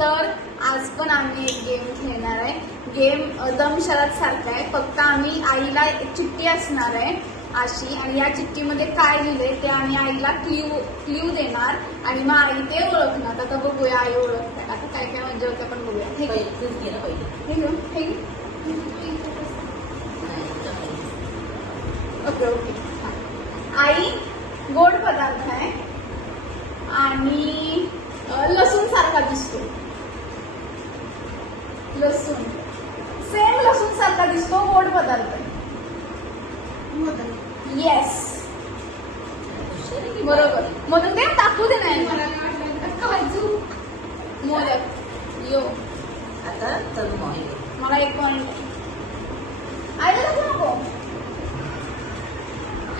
तर आज पण आम्ही एक गेम खेळणार आहे. गेम दम शरद सारखा आहे. फक्त आम्ही आईला एक चिठ्ठी असणार आहे अशी आणि या चिठ्ठीमध्ये काय लिहिलंय ते आम्ही आईला क्ल्यू क्ल्यू देणार आणि मग आई ते ओळखणार. आता बघूया आई ओळखतात आता काय काय म्हणजे होतं पण बघूया. हे. Okay okay. आई गोड पदार्थ आहे. आणि लसूण सारखा दिसतो. लसूण. सेम लसूण सारखा दिसतो गोड पदार्थ. येस बरोबर. मोदक दे टाकू दे नाही काजू मोदक. यो. आता तनु मोहे मला एक पॉइंट आईला नको. नको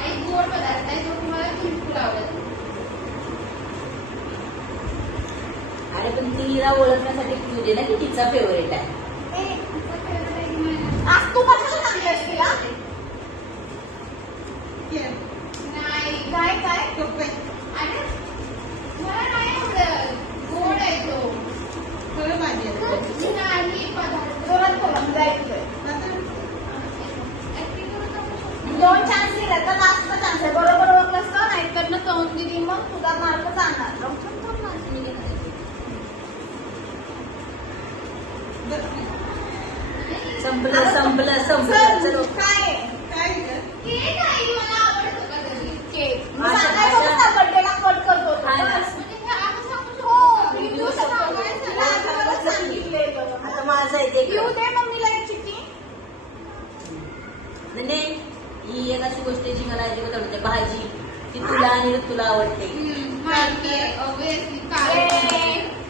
एक गोड पदार्थ आहे जो तुम्हाला बिलकुल आवडत. अरे पण तिला ओळखण्यासाठी क्यू दे ना की तिचा फेवरेट आहे आहे की? आज तू कशाला सांगतेस तिला नाही काय काय अरे मला नाही आवडत गोड आहे तो नाही पदार्थ जोरात बोला जायचंय Acting करून दाखवू शकतो. दोन चान्स दिले तर लास्टचा चान्स आहे बरोबर ओळखलंस तर नाही तर कळून दिली मग तुझा मार्क जाणार संपलं संपलं संपलं. चल, काय आहे? केक आहे, मला आवडतो का तरी. केक. मग अच्छा, सांगायचं अच्छा. ना बर्थडेला कट करतो तो. हा ना. बस. म्हणजे हे. हो. आता माझं आहे ते दे मम्मीला एक चिठ्ठी नाही ही एक अशी गोष्ट जी मला अजिबात आवडते भाजी. ती तुला आणि तुला आवडते.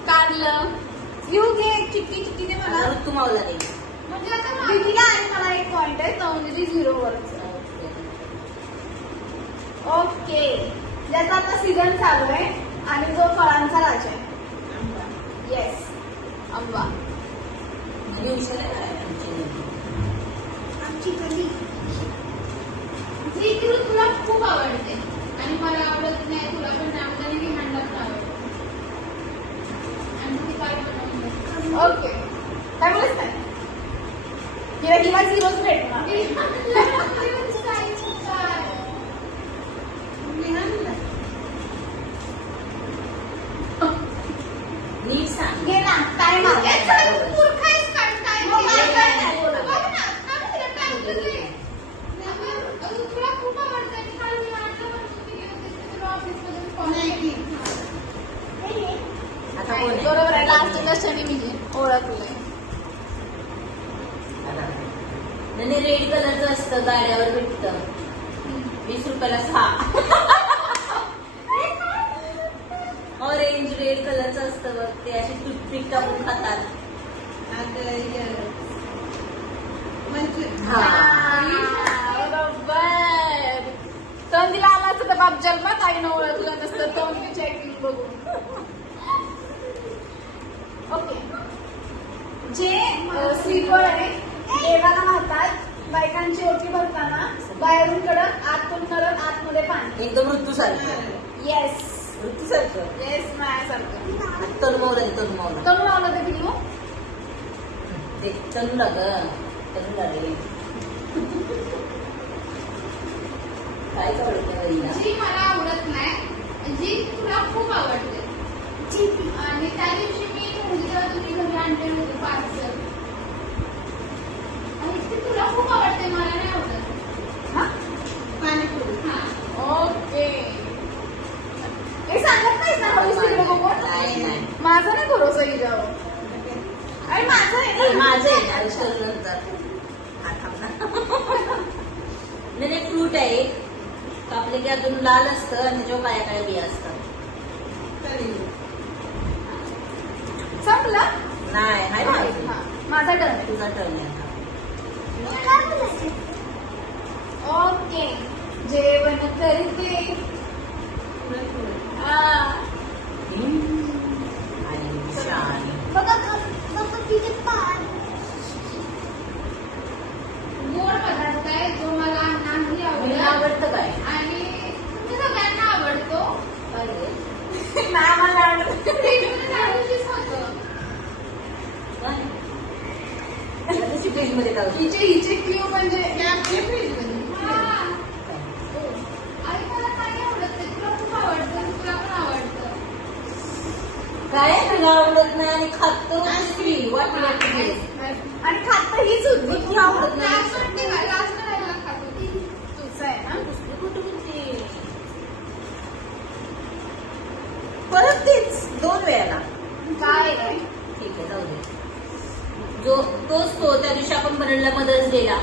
कारलं येऊ घे चिठ्ठी चिठ्ठी दे मला. आता तू मावला मा- दीदीला आणि मला एक पॉइंट आहे नवनीची झिरो वरच ओके ज्याचा आता सीझन चालू आहे आणि जो फळांचा राजा आहे. येस आंबा आमची गली जी तुला तुला खूप आवडते. आणि मला आवडत नाही तुला पण रामदानी की आवडते आणि ती काय ओके हिला हिला झिरोच भेटणार? बरोबर आहे. लास्टच्या क्षणी मी. ओळखलंय नाही रेड कलरचं असतं गाड्यावर भेटतं. वीस रुपयाला सहा. ऑरेंज रेड कलरचं असतं बघ ते अशी टूथपिक टाकून खातात. हा. तोंडीला आला असतं तर बाप जन्मात आईनं ओळखलं नसतं. तोंडीची ऍक्टिंग बघून ओके. जे श्रीफळ आहे देवाला बायकांची ओटी भरताना बाहेरून कडक आतून नरक आतमध्ये पाणी. एकदम ऋतूसारखं येस ऋतूसारखं येस माझ्यासारखं. तनुमावला दे तनुमावला. कमी लावलं ते पिल्लू ते तनुला ग. तनुला रे. काय हिला? जी मला आवडत नाही जी तुला खूप आवडते आणि त्या दिवशी मी मुलीला तुम्ही घरी आणले होते पार्सल आणि ती तुला खूप आवडते मला नाही आवडत हा हा ओके हे सांगत नाही ना हळूच तिकडे बघून नाही नाही माझा नाही भरोसा हिच्यावर अरे माझं आहे माझं हा, ना. नाही फ्रूट आहे कापले की अजून लाल असतं आणि त्याच्यावर काळ्या काळ्या बिया असतात. संपलं? नाही हाय माझा टर्न आहे. तुझा टर्न आहे ओके जेवण करते. हा. आणि शानी बघा बघा तिचे पाय गोड पदार्थ आहे जो मला नाही तुला आवडत आवडतं काय आणि तुमच्या सगळ्यांना आवडतो काय रे? नाही मला आवडत ते तुम्ही त्या दिवशीच होतं फ्रीजमध्ये काढू हिचे हिचे क्ल्यू म्हणजे हे आपल्या फ्रीजमध्ये. हा. आई मला नाही आवडत ते. खूप आवडतं. तुला पण आवडतं. काय? तुला आवडत नाही आणि खातो वाटी आणि खात हीच होती तुला आवडत नाही? परत तेच दोन वेळाला. काय ठीक आहे जाऊ दे. जो तोच तो त्या दिवशी आपण बनवलेला मदर्स डेला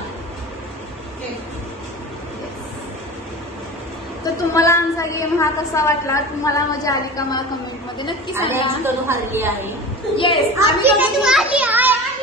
तर तुम्हाला आमचा गेम हा कसा वाटला? तुम्हाला मजा आली का मला कमेंटमध्ये? नक्की सांगा. हरली आहे. येस आम्ही